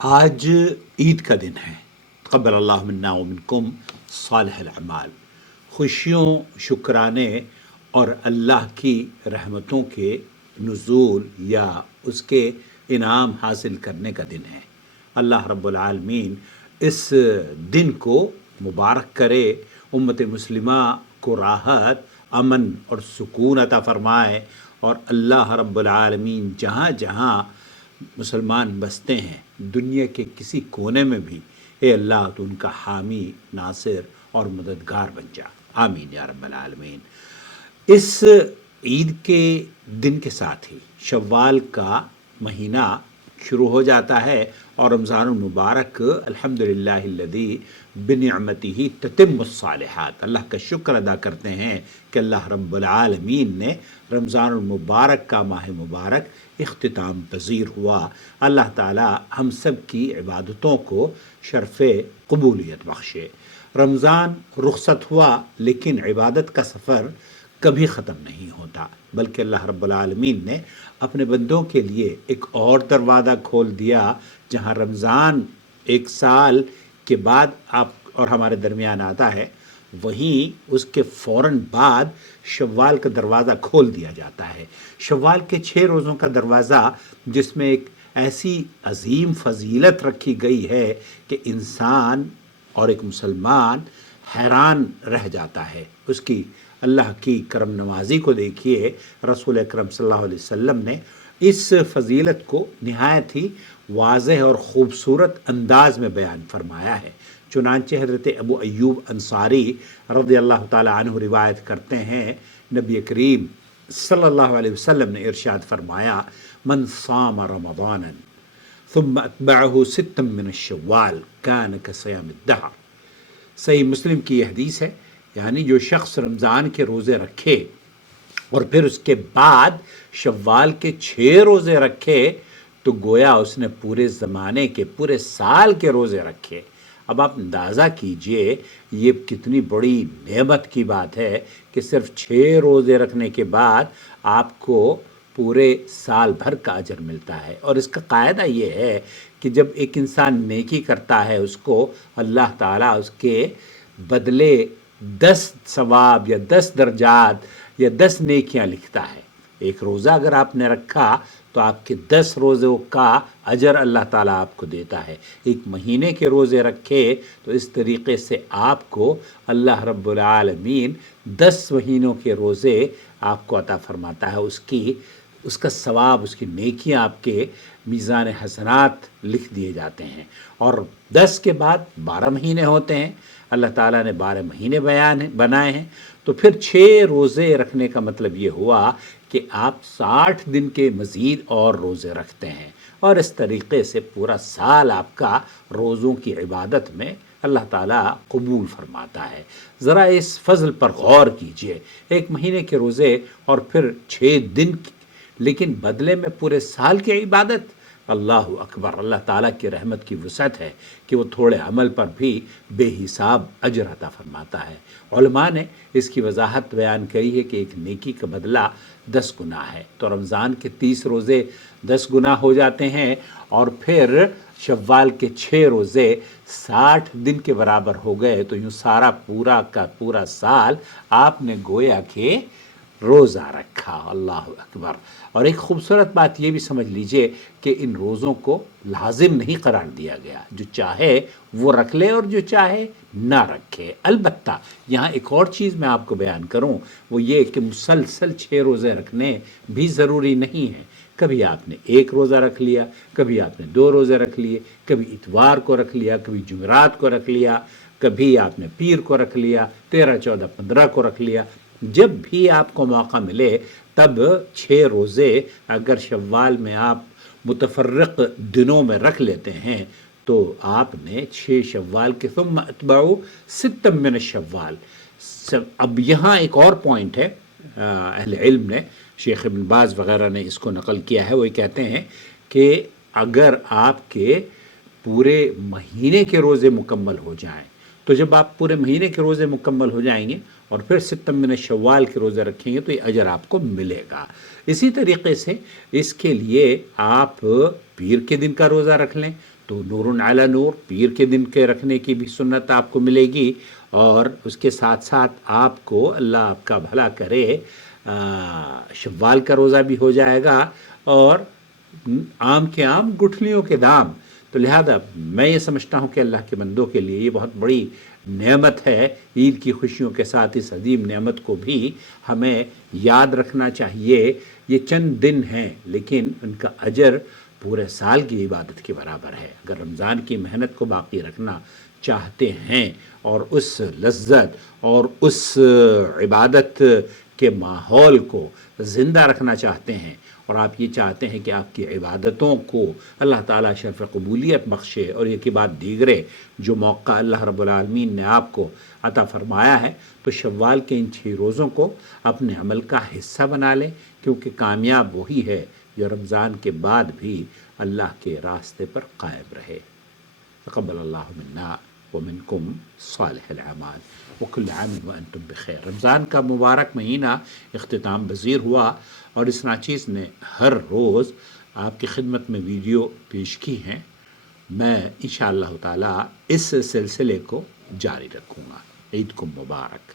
آج عید کا دن ہے۔ تقبل اللہ منا و منکم صالح الاعمال۔ خوشیوں، شکرانے اور اللہ کی رحمتوں کے نزول یا اس کے انعام حاصل کرنے کا دن ہے۔ اللہ رب العالمین اس دن کو مبارک کرے، امت مسلمہ کو راحت، امن اور سکون عطا فرمائے، اور اللہ رب العالمین جہاں جہاں مسلمان بستے ہیں دنیا کے کسی کونے میں بھی، اے اللہ تو ان کا حامی، ناصر اور مددگار بن جا، آمین یا رب العالمین۔ اس عید کے دن کے ساتھ ہی شوال کا مہینہ شروع ہو جاتا ہے، اور رمضان المبارک الحمدللہ الذی بنعمتہ تتم الصالحات، اللہ کا شکر ادا کرتے ہیں کہ اللہ رب العالمین نے رمضان المبارک کا ماہ مبارک اختتام پذیر ہوا۔ اللہ تعالی ہم سب کی عبادتوں کو شرف قبولیت بخشے۔ رمضان رخصت ہوا لیکن عبادت کا سفر کبھی ختم نہیں ہوتا، بلکہ اللہ رب العالمین نے اپنے بندوں کے لیے ایک اور دروازہ کھول دیا، جہاں رمضان ایک سال کے بعد آپ اور ہمارے درمیان آتا ہے، وہیں اس کے فوراً بعد شوال کا دروازہ کھول دیا جاتا ہے۔ شوال کے 6 روزوں کا دروازہ، جس میں ایک ایسی عظیم فضیلت رکھی گئی ہے کہ انسان اور ایک مسلمان حیران رہ جاتا ہے۔ اس کی اللہ کی کرم نوازی کو دیکھیے، رسول اکرم صلی اللہ علیہ وسلم نے اس فضیلت کو نہایت ہی واضح اور خوبصورت انداز میں بیان فرمایا ہے۔ چنانچہ حضرت ابو ایوب انصاری رضی اللہ تعالی عنہ روایت کرتے ہیں، نبی کریم صلی اللہ علیہ وسلم نے ارشاد فرمایا، من صام رمضانا ثم اتبعہ ستا من الشوال کان کصیام الدہر۔ صحیح مسلم کی یہ حدیث ہے، یعنی جو شخص رمضان کے روزے رکھے اور پھر اس کے بعد شوال کے 6 روزے رکھے، تو گویا اس نے پورے زمانے کے، پورے سال کے روزے رکھے۔ اب آپ اندازہ کیجئے یہ کتنی بڑی نعمت کی بات ہے کہ صرف 6 روزے رکھنے کے بعد آپ کو پورے سال بھر کا اجر ملتا ہے۔ اور اس کا قاعدہ یہ ہے کہ جب ایک انسان نیکی کرتا ہے، اس کو اللہ تعالیٰ اس کے بدلے 10 ثواب یا 10 درجات یا 10 نیکیاں لکھتا ہے۔ ایک روزہ اگر آپ نے رکھا تو آپ کے 10 روزوں کا اجر اللہ تعالیٰ آپ کو دیتا ہے۔ ایک مہینے کے روزے رکھے تو اس طریقے سے آپ کو اللہ رب العالمین 10 مہینوں کے روزے آپ کو عطا فرماتا ہے۔ اس کا ثواب، اس کی نیکیاں آپ کے میزان حسنات لکھ دیے جاتے ہیں۔ اور 10 کے بعد 12 مہینے ہوتے ہیں، اللہ تعالیٰ نے 12 مہینے بنائے ہیں، تو پھر 6 روزے رکھنے کا مطلب یہ ہوا کہ آپ 60 دن کے مزید اور روزے رکھتے ہیں، اور اس طریقے سے پورا سال آپ کا روزوں کی عبادت میں اللہ تعالیٰ قبول فرماتا ہے۔ ذرا اس فضل پر غور کیجئے، 1 مہینے کے روزے اور پھر 6 دن لیکن بدلے میں پورے سال کی عبادت۔ اللہ اکبر، اللہ تعالیٰ کی رحمت کی وسعت ہے کہ وہ تھوڑے عمل پر بھی بے حساب اجر عطا فرماتا ہے۔ علماء نے اس کی وضاحت بیان کری ہے کہ ایک نیکی کا بدلہ 10 گنا ہے، تو رمضان کے 30 روزے 10 گنا ہو جاتے ہیں، اور پھر شوال کے 6 روزے 60 دن کے برابر ہو گئے، تو یوں سارا پورا کا پورا سال آپ نے گویا کہ روزہ رکھا۔ اللہ اکبر۔ اور ایک خوبصورت بات یہ بھی سمجھ لیجئے کہ ان روزوں کو لازم نہیں قرار دیا گیا، جو چاہے وہ رکھ لے اور جو چاہے نہ رکھے۔ البتہ یہاں ایک اور چیز میں آپ کو بیان کروں، وہ یہ کہ مسلسل 6 روزے رکھنے بھی ضروری نہیں ہیں۔ کبھی آپ نے 1 روزہ رکھ لیا، کبھی آپ نے 2 روزے رکھ لیے، کبھی اتوار کو رکھ لیا، کبھی جمعرات کو رکھ لیا، کبھی آپ نے پیر کو رکھ لیا، 13، 14، 15 کو رکھ لیا۔ جب بھی آپ کو موقع ملے تب 6 روزے اگر شوال میں آپ متفرق دنوں میں رکھ لیتے ہیں تو آپ نے 6 شوال کے ثم اتبعوا ستا من الشوال۔ اب یہاں ایک اور پوائنٹ ہے، اہل علم نے، شیخ ابن باز وغیرہ نے اس کو نقل کیا ہے، وہ یہ کہتے ہیں کہ اگر آپ کے پورے مہینے کے روزے مکمل ہو جائیں، تو جب آپ پورے مہینے کے روزے مکمل ہو جائیں گے اور پھر 6 من شوال کے روزے رکھیں گے تو یہ اجر آپ کو ملے گا۔ اسی طریقے سے اس کے لیے آپ پیر کے دن کا روزہ رکھ لیں تو نور علی نور، پیر کے دن کے رکھنے کی بھی سنت آپ کو ملے گی، اور اس کے ساتھ ساتھ آپ کو اللہ آپ کا بھلا کرے شوال کا روزہ بھی ہو جائے گا، اور عام کے عام گٹھلیوں کے دام۔ تو لہذا میں یہ سمجھتا ہوں کہ اللہ کے بندوں کے لیے یہ بہت بڑی نعمت ہے، عید کی خوشیوں کے ساتھ اس عظیم نعمت کو بھی ہمیں یاد رکھنا چاہیے۔ یہ چند دن ہیں لیکن ان کا اجر پورے سال کی عبادت کے برابر ہے۔ اگر رمضان کی محنت کو باقی رکھنا چاہتے ہیں اور اس لذت اور اس عبادت کے ماحول کو زندہ رکھنا چاہتے ہیں، اور آپ یہ چاہتے ہیں کہ آپ کی عبادتوں کو اللہ تعالیٰ شرف قبولیت بخشے، اور یہ کی بات دیگرے جو موقع اللہ رب العالمین نے آپ کو عطا فرمایا ہے، تو شوال کے ان 6 روزوں کو اپنے عمل کا حصہ بنا لیں، کیونکہ کامیاب وہی ہے جو رمضان کے بعد بھی اللہ کے راستے پر قائم رہے۔ تقبل اللہ منا ومنکم صالح الاعمال وکل عام وانتم بخیر۔ رمضان کا مبارک مہینہ اختتام پذیر ہوا، اور اس ناچیز نے ہر روز آپ کی خدمت میں ویڈیو پیش کی ہیں۔ میں انشاءاللہ تعالی اس سلسلے کو جاری رکھوں گا۔ عید کو مبارک۔